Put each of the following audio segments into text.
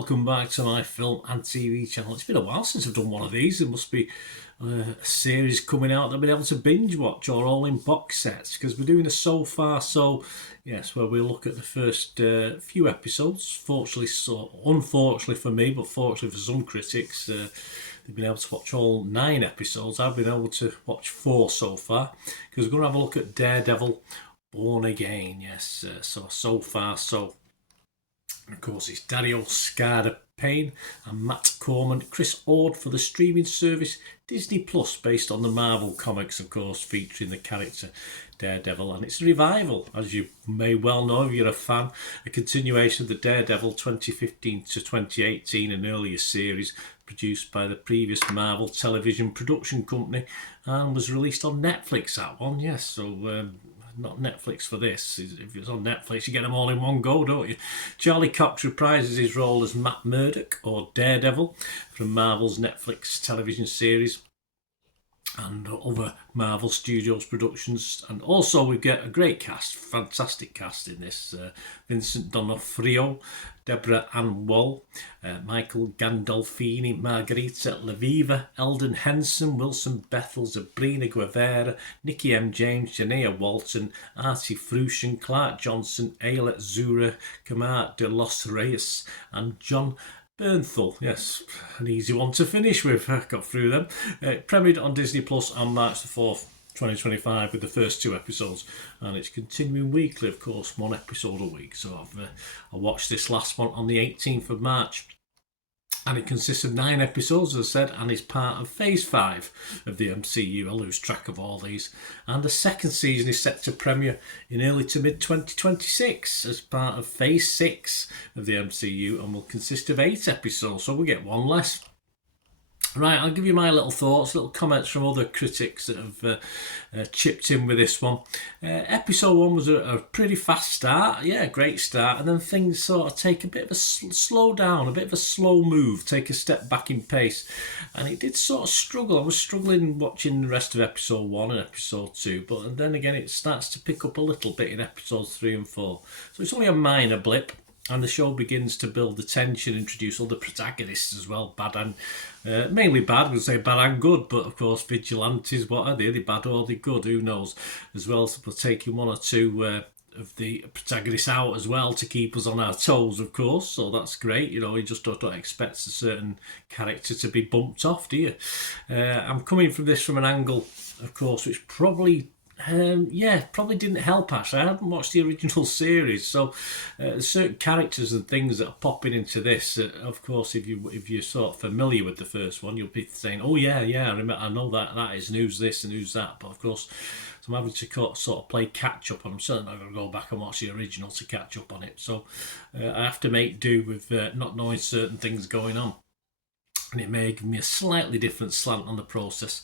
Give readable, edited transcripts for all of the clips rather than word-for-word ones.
welcome back to my film and TV channel. It's been a while since I've done one of these. There must be a series coming out that I've been able to binge watch or all in box sets, because we're doing a So Far So, yes, where we look at the first few episodes. Unfortunately for me, but fortunately for some critics, they've been able to watch all 9 episodes. I've been able to watch 4 so far, because we're going to have a look at Daredevil Born Again. Yes, so far so. And of course, it's Dario Payne and Matt Corman, Chris Ord for the streaming service Disney Plus, based on the Marvel comics, of course, featuring the character Daredevil. And it's a revival, as you may well know if you're a fan, a continuation of the Daredevil 2015 to 2018, an earlier series produced by the previous Marvel television production company, and was released on Netflix, that one, yes. So not Netflix for this. If it's on Netflix, you get them all in one go, don't you? Charlie Cox reprises his role as Matt Murdock, or Daredevil, from Marvel's Netflix television series and other Marvel Studios productions. And also we get a great cast, fantastic cast in this. Vincent D'Onofrio, Deborah Ann Woll, Michael Gandolfini, Margarita Leviva, Eldon Henson, Wilson Bethel, Sabrina Guevara, Nikki M. James, Janaea Walton, Artie Fruscian, Clark Johnson, Ayla Zura, Kamar de los Reyes, and John Bernthal. Yes, an easy one to finish with. I got through them. Premiered on Disney Plus on March the 4th, 2025, with the first 2 episodes, and it's continuing weekly, of course, 1 episode a week. So I watched this last one on the 18th of March. And it consists of 9 episodes, as I said, and is part of Phase 5 of the MCU. I lose track of all these. And the second season is set to premiere in early to mid-2026 as part of Phase 6 of the MCU, and will consist of 8 episodes, so we'll get 1 less. Right, I'll give you my little thoughts, little comments from other critics that have chipped in with this one. Episode 1 was a pretty fast start, yeah, great start, and then things sort of take a bit of a slow down, a bit of a slow move, take a step back in pace, and it did sort of struggle. I was struggling watching the rest of episode 1 and episode 2, but then again it starts to pick up a little bit in episodes 3 and 4. So it's only a minor blip. And the show begins to build the tension, introduce other protagonists as well, bad and mainly bad. I would say bad and good, but of course vigilantes. What are they? Are they bad or are they good? Who knows? As well, so we're taking 1 or 2 of the protagonists out as well to keep us on our toes, of course. So that's great. You know, you just don't expect a certain character to be bumped off, do you? I'm coming from this from an angle, of course, which probably didn't help, actually. I hadn't watched the original series, so certain characters and things that are popping into this, of course, if you're sort of familiar with the first one, you'll be saying, oh yeah, I know that is, and who's this and who's that. But of course, so I'm having to sort of play catch up, and I'm certainly not going to go back and watch the original to catch up on it. So I have to make do with not knowing certain things going on. And it may give me a slightly different slant on the process.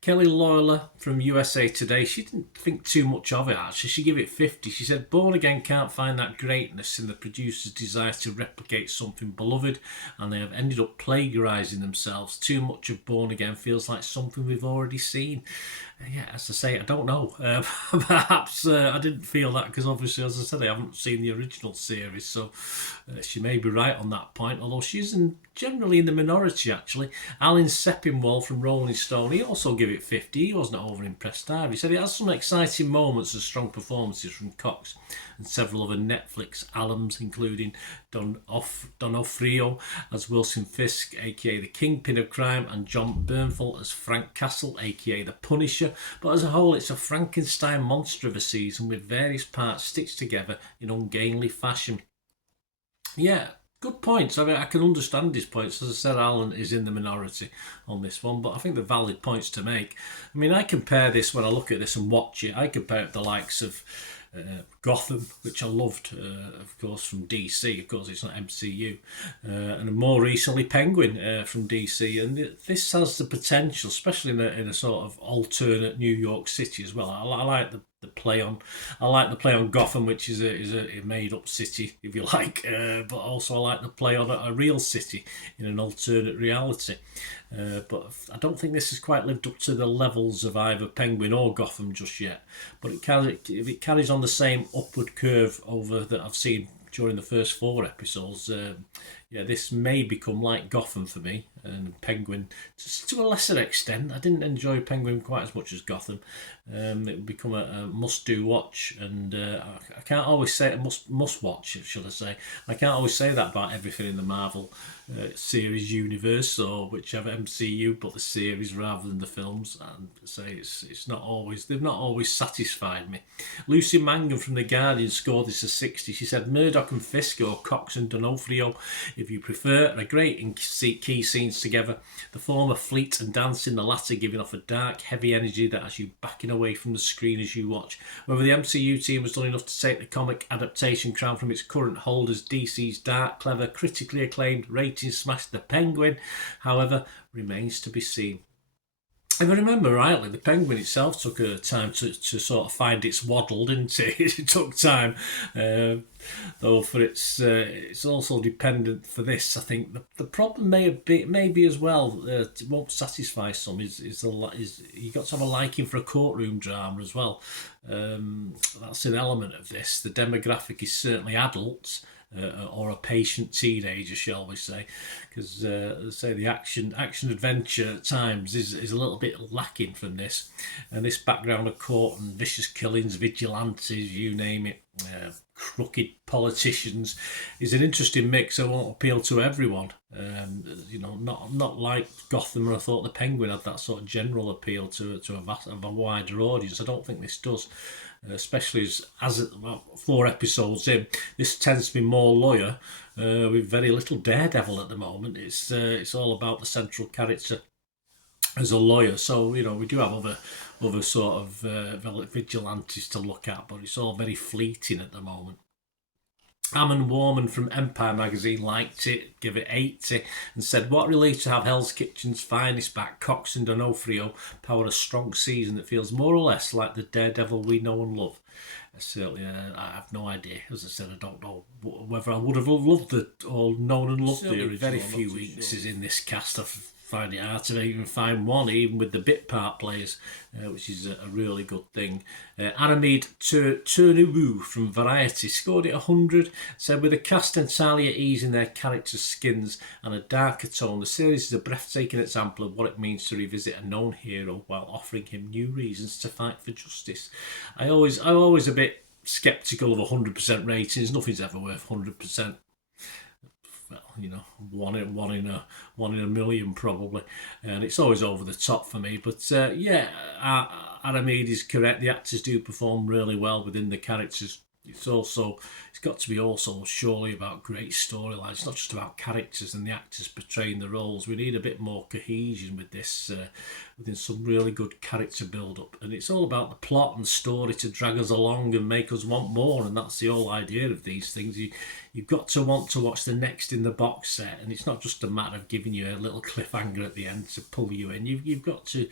Kelly Loyler from USA Today, she didn't think too much of it, actually. She gave it 50. She said, Born Again can't find that greatness in the producer's desire to replicate something beloved, and they have ended up plagiarising themselves. Too much of Born Again feels like something we've already seen. Yeah, as I say, I don't know. Perhaps I didn't feel that, because obviously, as I said, I haven't seen the original series, so she may be right on that point, although she's generally in the minority, actually. Alan Sepinwall from Rolling Stone, he also gave it 50. He wasn't over impressed either. He said it has some exciting moments and strong performances from Cox and several other Netflix alums, including D'Onofrio as Wilson Fisk, aka the Kingpin of Crime, and John Bernthal as Frank Castle, aka the Punisher. But as a whole, it's a Frankenstein monster of a season with various parts stitched together in ungainly fashion. Yeah, good points. I mean, I can understand his points. As I said, Alan is in the minority on this one, but I think they're valid points to make. I mean, I compare this, when I look at this and watch it, I compare it to the likes of Gotham, which I loved, of course, from DC. Of course, it's not MCU. And more recently, Penguin from DC. And this has the potential, especially in a sort of alternate New York City as well. I like the play on. I like the play on Gotham, which is a made-up city, if you like. But also I like the play on a real city in an alternate reality. But I don't think this has quite lived up to the levels of either Penguin or Gotham just yet. But if it carries on the same upward curve over that I've seen during the first 4 episodes, yeah, this may become like Gotham for me, and Penguin just to a lesser extent. I didn't enjoy Penguin quite as much as Gotham. It would become a must-do watch, and I can't always say a must watch, should I say? I can't always say that about everything in the Marvel series universe or whichever MCU, but the series rather than the films. And say it's not always, they've not always satisfied me. Lucy Mangan from The Guardian scored this a 60. She said Murdoch and Fisk, or Cox and D'Onofrio, if you prefer, are great in key scenes together. The former fleet and dancing, the latter giving off a dark, heavy energy that has you backing away from the screen as you watch. Whether the MCU team has done enough to take the comic adaptation crown from its current holders, DC's dark, clever, critically acclaimed rating smash The Penguin, however, remains to be seen. If I remember rightly, the Penguin itself took a time to sort of find its waddle, didn't it? It took time, though. For it's also dependent for this. I think the problem may be as well. It won't satisfy some. Is you got to have a liking for a courtroom drama as well. That's an element of this. The demographic is certainly adults. Or a patient teenager, shall we say? Because say the action adventure at times is a little bit lacking from this, and this background of court and vicious killings, vigilantes, you name it, crooked politicians, is an interesting mix that won't appeal to everyone. Not like Gotham, where I thought the Penguin had that sort of general appeal to a wider audience. I don't think this does. Especially as 4 episodes in, this tends to be more lawyer with very little Daredevil at the moment. It's all about the central character as a lawyer. So we do have other sort of vigilantes to look at, but it's all very fleeting at the moment. Ammon Warman from Empire magazine liked it, give it 80, and said, what relief to have Hell's Kitchen's finest back, Cox and D'Onofrio, power a strong season that feels more or less like the Daredevil we know and love. Certainly, I have no idea. As I said, I don't know whether I would have loved it or known and loved it. Very few weaknesses in this cast. I find it hard to even find one, even with the bit part players, which is a really good thing. Aramid Turnubu from Variety scored it 100, said with a cast entirely at ease in their characters' skins and a darker tone, the series is a breathtaking example of what it means to revisit a known hero while offering him new reasons to fight for justice. I'm always a bit sceptical of 100% ratings. Nothing's ever worth 100%. Well, one in a million probably, and it's always over the top for me. But Aramid is correct. The actors do perform really well within the characters. It's got to be also surely about great storylines. It's not just about characters and the actors portraying the roles. We need a bit more cohesion with this, within some really good character build-up. And it's all about the plot and story to drag us along and make us want more. And that's the whole idea of these things. You've got to want to watch the next in the box set. And it's not just a matter of giving you a little cliffhanger at the end to pull you in. You've got to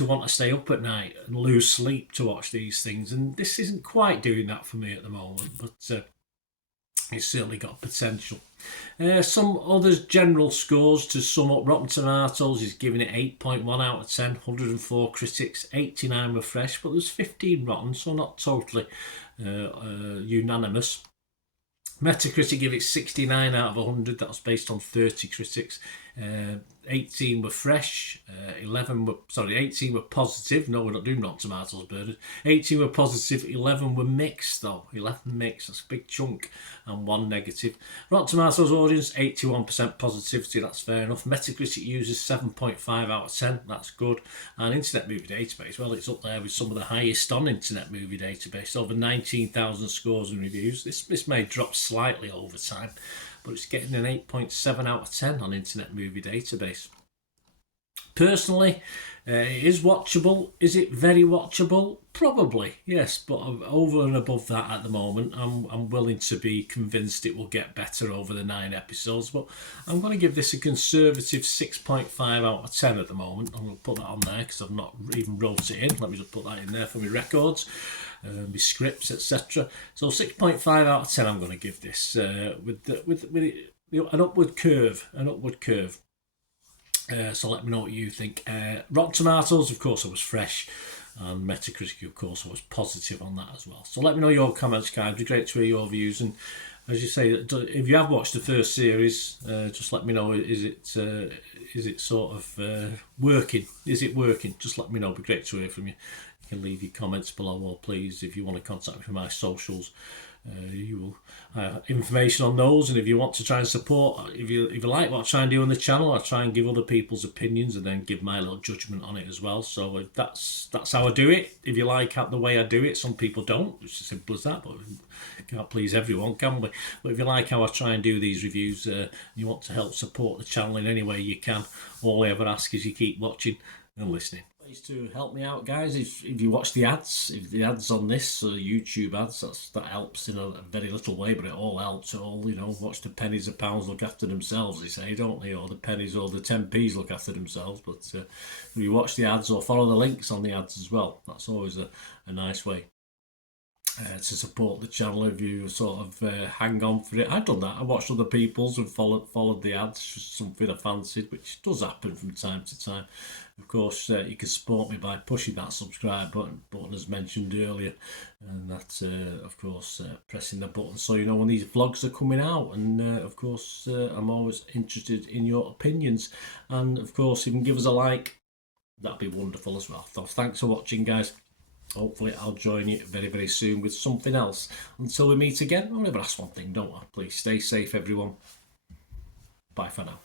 want to stay up at night and lose sleep to watch these things, and this isn't quite doing that for me at the moment, but it's certainly got potential. Some others general scores to sum up. Rotten Tomatoes is giving it 8.1 out of 10, 104 critics, 89 were fresh, but there's 15 rotten, so not totally unanimous. Metacritic give it 69 out of 100. That was based on 30 critics. 18 were fresh. 18 were positive. No, we're not doing Rotten Tomatoes, Bernard. 18 were positive. 11 were mixed, though. 11 mixed. That's a big chunk. And 1 negative. Rotten Tomatoes audience, 81% positivity. That's fair enough. Metacritic users, 7.5 out of 10. That's good. And Internet Movie Database, well, it's up there with some of the highest on Internet Movie Database. Over 19,000 scores and reviews. This may drop slightly over time, but it's getting an 8.7 out of 10 on Internet Movie Database. Personally, it is watchable. Is it very watchable? Probably, yes, but over and above that at the moment, I'm willing to be convinced it will get better over the 9 episodes, but I'm going to give this a conservative 6.5 out of 10 at the moment. I'm going to put that on there because I've not even wrote it in. Let me just put that in there for my records. My scripts, etc. So 6.5 out of 10 I'm going to give this with an upward curve. So let me know what you think. Rotten Tomatoes, of course, I was fresh, and Metacritic, of course, I was positive on that as well. So let me know your comments, guys. It'd be great to hear your views, and as you say, if you have watched the first series, just let me know. Is it sort of working? Is it working? Just let me know. It'd be great to hear from you. You can leave your comments below, or please, if you want to contact me for my socials, you will information on those. And if you want to try and support, if you like what I try and do on the channel, I try and give other people's opinions and then give my little judgment on it as well. So that's how I do it. If you like the way I do it, some people don't. It's as simple as that. But can't please everyone, can we? But if you like how I try and do these reviews, you want to help support the channel in any way you can, all I ever ask is you keep watching and listening. Ways to help me out, guys, if you watch the ads, if the ads on this YouTube ads, that helps in a very little way, but it all helps. It all, watch the pennies, the pounds look after themselves, they say, don't they? Or the pennies or the 10p's look after themselves. But if you watch the ads or follow the links on the ads as well, that's always a nice way to support the channel. If you sort of hang on for it, I've done that. I watched other people's and followed the ads, just something I fancied, which does happen from time to time. Of course, you can support me by pushing that subscribe button as mentioned earlier, and that's of course pressing the button so you know when these vlogs are coming out. And of course, I'm always interested in your opinions, and of course, if you can give us a like, that'd be wonderful as well. So thanks for watching, guys. Hopefully I'll join you very, very soon with something else. Until we meet again, I'll never ask one thing, don't I? Please stay safe, everyone. Bye for now.